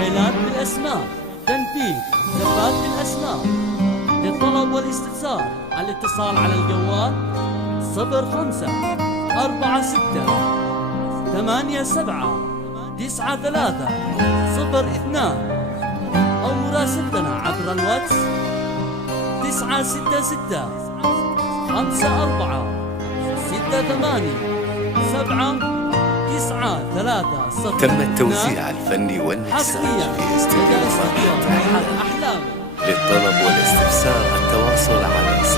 شيلات بالأسماء، تنفيذ زفات بالأسماء. للطلب والاستفسار الاتصال على الجوال 0546879302 أو مراسلتنا عبر الواتس 966-54-68-93. تم التوزيع الفني والمكساج في استوديو فرحة أحلام. للطلب والاستفسار التواصل على 057-937-9302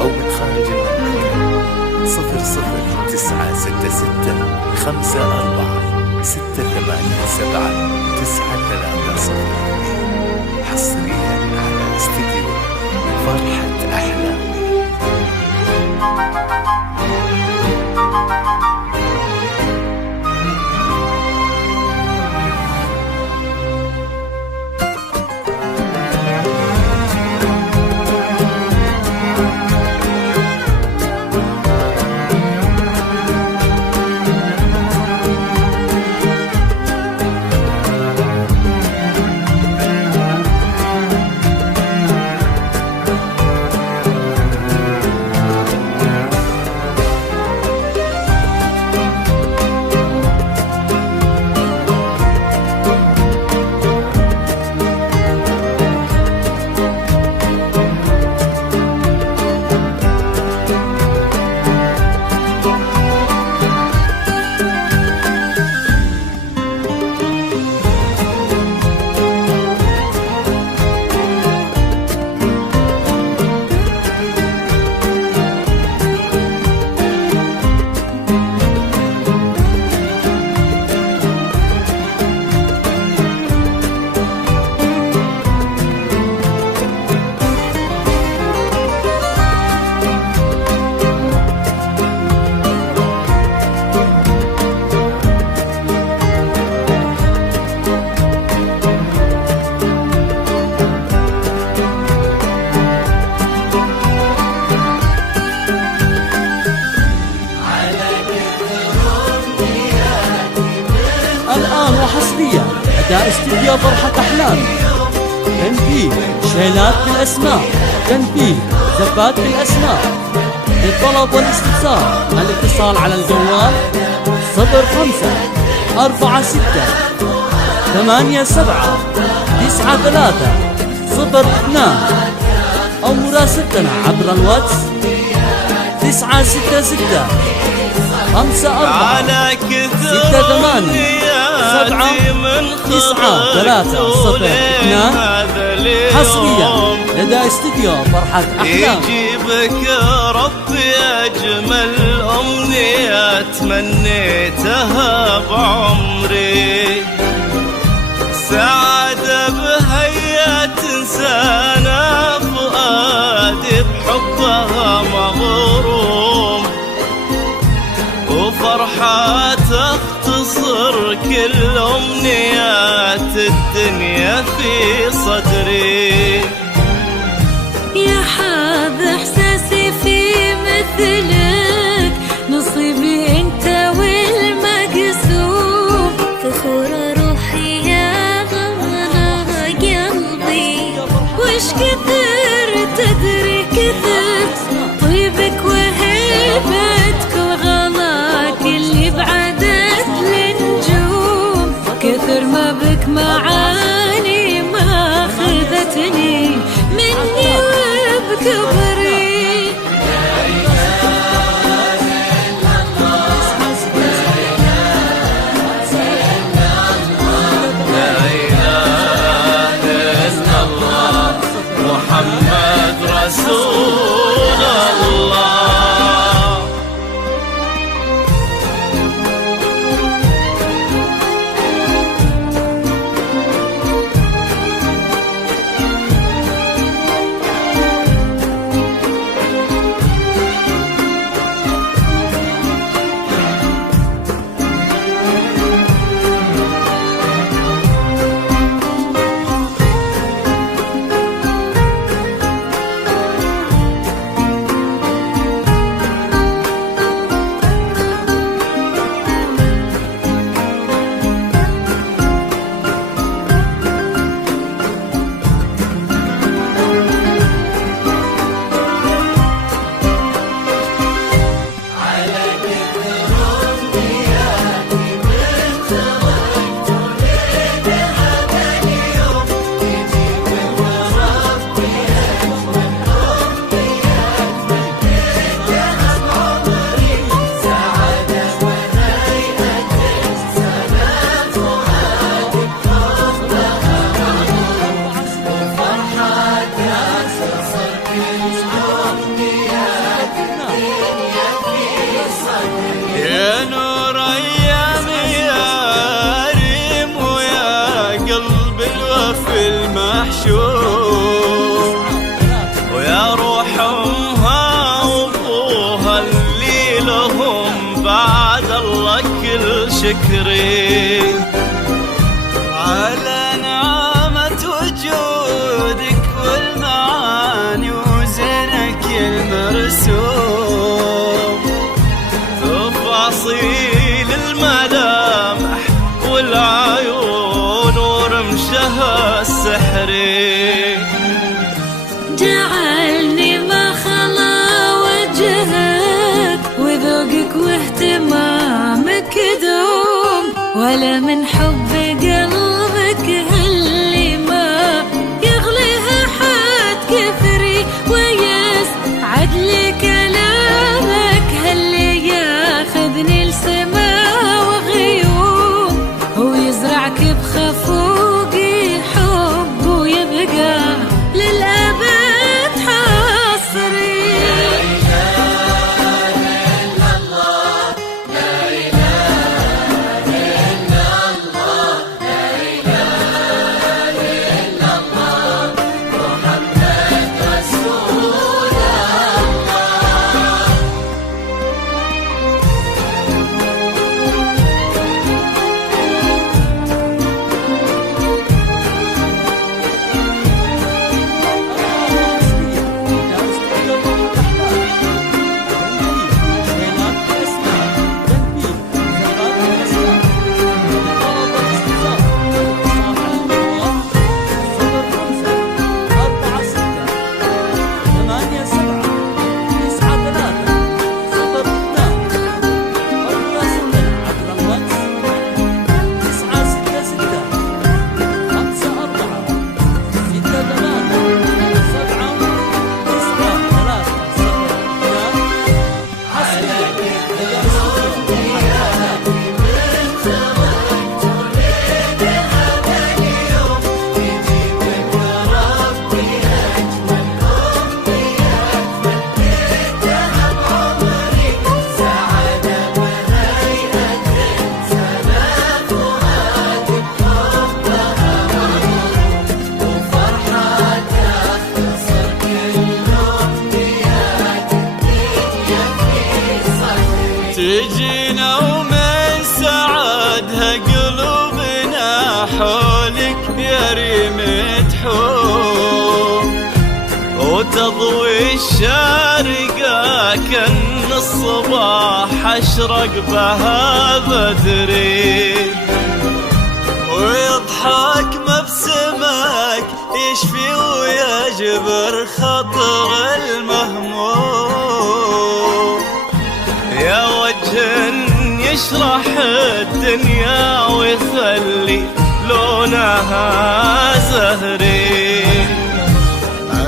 أو من خارج المملكة 00954-687-9302 حصريا على استوديو فرحة أحلام. وحصريا أداء استوديو فرحة أحلام. تنفيذ شيلات بالأسماء، تنفيذ زفات بالأسماء. للطلب والاستفسار الاتصال على الجوال 0546879302 أو مراسلتنا عبر الواتس 966-58-68-9302 حصريا لدى استديو فرحة أحلام. يجيبك ربي أجمل أمنية تمنيتها بعمري، سعادة بهيا تنسانا فؤادي بحبها مغروم، وفرحة تختصر كل أمنيات الدنيا في صدري. يا حظ إحساسي في مثلك، نصيبي أنت والمقسوم، فخورة روحي يا غلا قلبي، وش كثر تدري كثر طيبك وهيبتك وغلاك اللي بعدت النجوم، كثر ما بك معاني ما خذتني بعد الله كل شكري على نعمة وجودك والمعاني وزنك المرسوم، تفاصيل الملامح والعيون ورمشها السحري، جعلني ما خلا وجهك وذوقك واهتمامك دوم، ولا من حب قلبك اللي ما يغليها حد كثري، ويسعد لي كلامك هاللي ياخذني لسما وغيوم، ويزرعك بخفوقي حب ويبقى للأبد حصري. تجينا ومن سعادها قلوبنا حولك يا ريمة حب، وتضوي الشارقة كأن الصباح أشرق بها بدري، ويضحك مبسمك يشفي ويجبر خطر المهموم، يا وجه يشرح الدنيا ويخلي لونها زهري،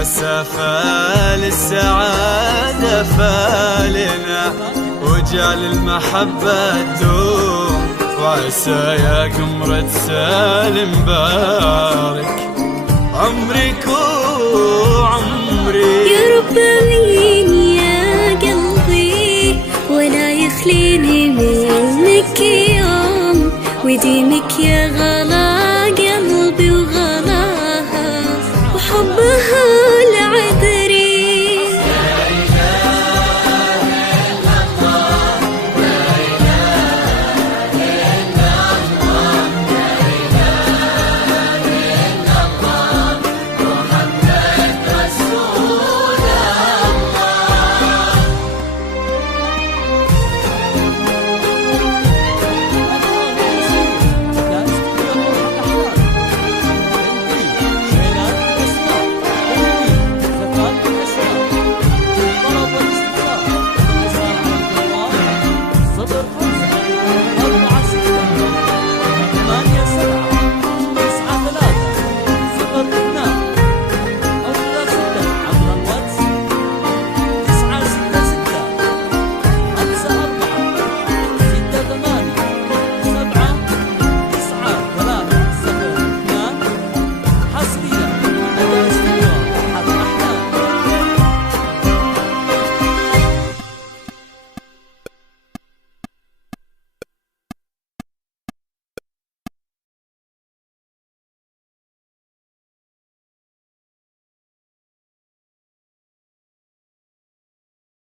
أسفى للسعادة فالنا وجعل المحبة تدوم، وعسى يا قمرة سالم بارك عمرك وعمري. يا رب امين يا قلبي ولا يخليني منك يوم، وديمك يا غلا